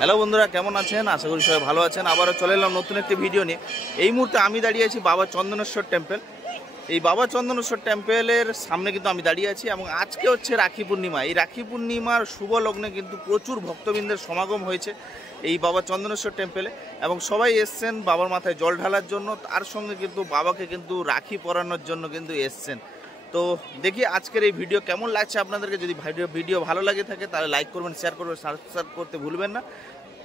হ্যালো বন্ধুরা, কেমন আছেন? আশা করি সবাই ভালো আছেন। আবারও চলে এলাম নতুন একটি ভিডিও নিয়ে। এই মুহূর্তে আমি দাঁড়িয়ে আছি বাবা চন্দনেশ্বর টেম্পল। এই বাবা চন্দনেশ্বর টেম্পলের সামনে কিন্তু আমি দাঁড়িয়ে আছি এবং আজকে হচ্ছে রাখি পূর্ণিমা। এই রাখি পূর্ণিমার শুভ লগ্নে কিন্তু প্রচুর ভক্তবৃন্দের সমাগম হয়েছে এই বাবা চন্দনেশ্বর টেম্পলে এবং সবাই এসছেন বাবার মাথায় জল ঢালার জন্য, তার সঙ্গে কিন্তু বাবাকে কিন্তু রাখি পরানোর জন্য কিন্তু এসছেন। তো দেখি আজকের এই ভিডিও কেমন লাগছে আপনাদেরকে। যদি ভিডিও ভালো লাগে থাকে তাহলে লাইক করবেন, শেয়ার করবেন, সাবস্ক্রাইব করতে ভুলবেন না।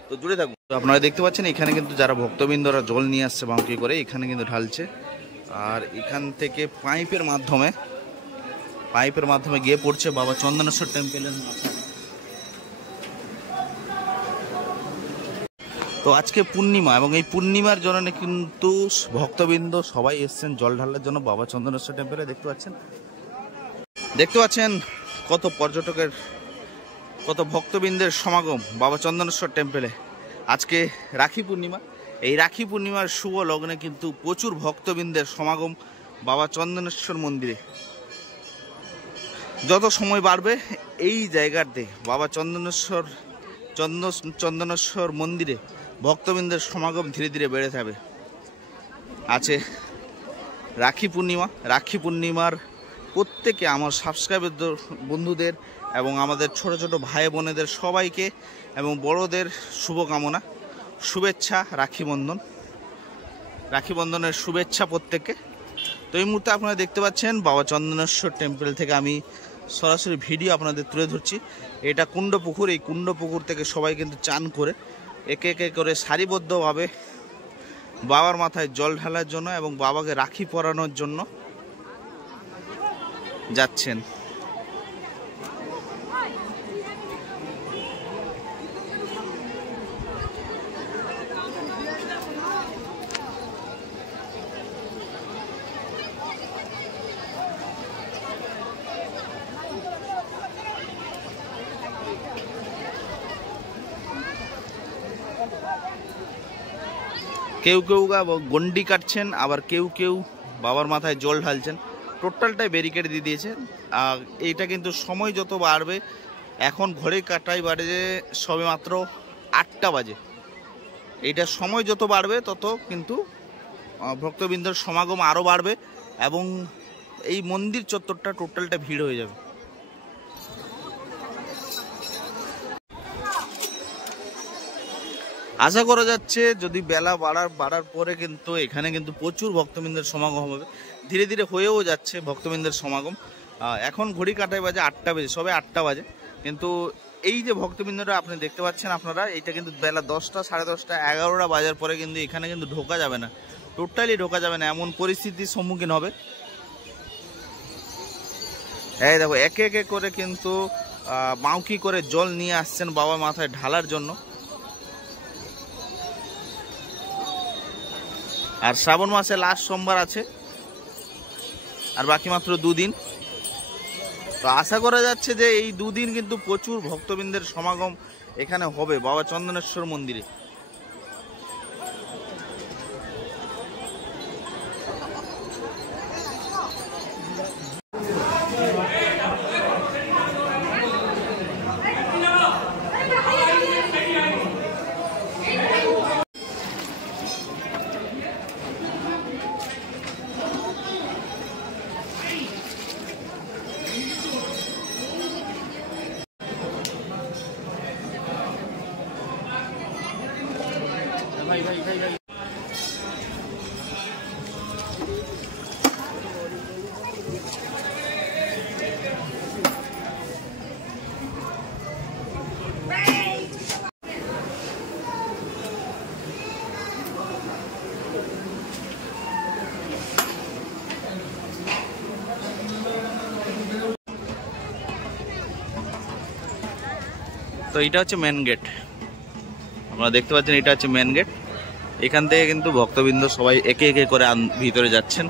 তো জুড়ে থাকুন। আপনারা দেখতে পাচ্ছেন এখানে কিন্তু যারা ভক্তবৃন্দরা জল নিয়ে আসছে বাঁকি করে এখানে কিন্তু ঢালছে, আর এখান থেকে পাইপের মাধ্যমে গিয়ে পড়ছে বাবা চন্দনেশ্বর টেম্পলের মাথায়। তো আজকে পূর্ণিমা এবং এই পূর্ণিমার জন্য কিন্তু ভক্তবৃন্দ সবাই এসছেন জল ঢালার জন্য বাবা চন্দনেশ্বর টেম্পলে। দেখতে পাচ্ছেন কত পর্যটকের, কত ভক্তবৃন্দের সমাগম বাবা চন্দনেশ্বর টেম্পলে। আজকে রাখি পূর্ণিমা, এই রাখি পূর্ণিমার শুভ লগ্নে কিন্তু প্রচুর ভক্তবৃন্দের সমাগম বাবা চন্দনেশ্বর মন্দিরে। যত সময় বাড়বে এই জায়গাতে বাবা চন্দনেশ্বর মন্দিরে ভক্তবৃন্দের সমাগম ধীরে ধীরে বেড়ে যাবে। আছে রাখি পূর্ণিমার প্রত্যেকে আমার সাবস্ক্রাইবার বন্ধুদের এবং আমাদের ছোট ছোট ভাই বোনেদের সবাইকে এবং বড়দের শুভকামনা, শুভেচ্ছা, রাখি বন্ধনের শুভেচ্ছা প্রত্যেককে। তো এই মুহূর্তে আপনারা দেখতে পাচ্ছেন বাবা চন্দনেশ্বর টেম্পল থেকে আমি সরাসরি ভিডিও আপনাদের তুলে ধরছি। এটা কুণ্ডপুকুর, এই কুণ্ডপুকুর থেকে সবাই কিন্তু চান করে একে একে করে সারিবদ্ধভাবে বাবার মাথায় জল ঢালার জন্য এবং বাবাকে রাখি পরানোর জন্য যাচ্ছেন। কেউ গন্ডি কাটছেন, আবার কেউ বাবার মাথায় জল ঢালছেন। টোটালটাই ব্যারিকেড দিয়ে দিয়েছে। এইটা কিন্তু সময় যত বাড়বে, এখন ঘড়ি কাটাই বাজে সবে মাত্র 8টা বাজে। এইটা সময় যত বাড়বে তত কিন্তু ভক্তবৃন্দের সমাগম আরও বাড়বে এবং এই মন্দির চত্বরটা টোটালটা ভিড় হয়ে যাবে। আশা করা যাচ্ছে যদি বেলা বাড়ার পরে কিন্তু এখানে কিন্তু প্রচুর ভক্তবৃন্দের সমাগম হবে। ধীরে ধীরে হয়েও যাচ্ছে ভক্তবৃন্দের সমাগম। এখন ঘড়ি কাটায় বাজে 8টা বাজে, সবে 8টা বাজে, কিন্তু এই যে ভক্তবৃন্দরা আপনি দেখতে পাচ্ছেন আপনারা, এটা কিন্তু বেলা 10টা, 10:30, 11টা বাজার পরে কিন্তু এখানে কিন্তু ঢোকা যাবে না, টোটালি ঢোকা যাবে না, এমন পরিস্থিতির সম্মুখীন হবে। এই দেখো একে একে করে কিন্তু বাউকি করে জল নিয়ে আসছেন বাবা মাথায় ঢালার জন্য। আর শ্রাবণ মাসে লাস্ট সোমবার আছে, আর বাকি মাত্র 2 দিন। তো আশা করা যাচ্ছে যে এই 2 দিন কিন্তু প্রচুর ভক্তবৃন্দের সমাগম এখানে হবে বাবা চন্দনেশ্বর মন্দিরে। তো এটা হচ্ছে মেন গেট, আপনারা দেখতে পাচ্ছেন এটা হচ্ছে মেন গেট। এখান থেকে কিন্তু ভক্তবৃন্দ সবাই একে একে করে ভিতরে যাচ্ছেন।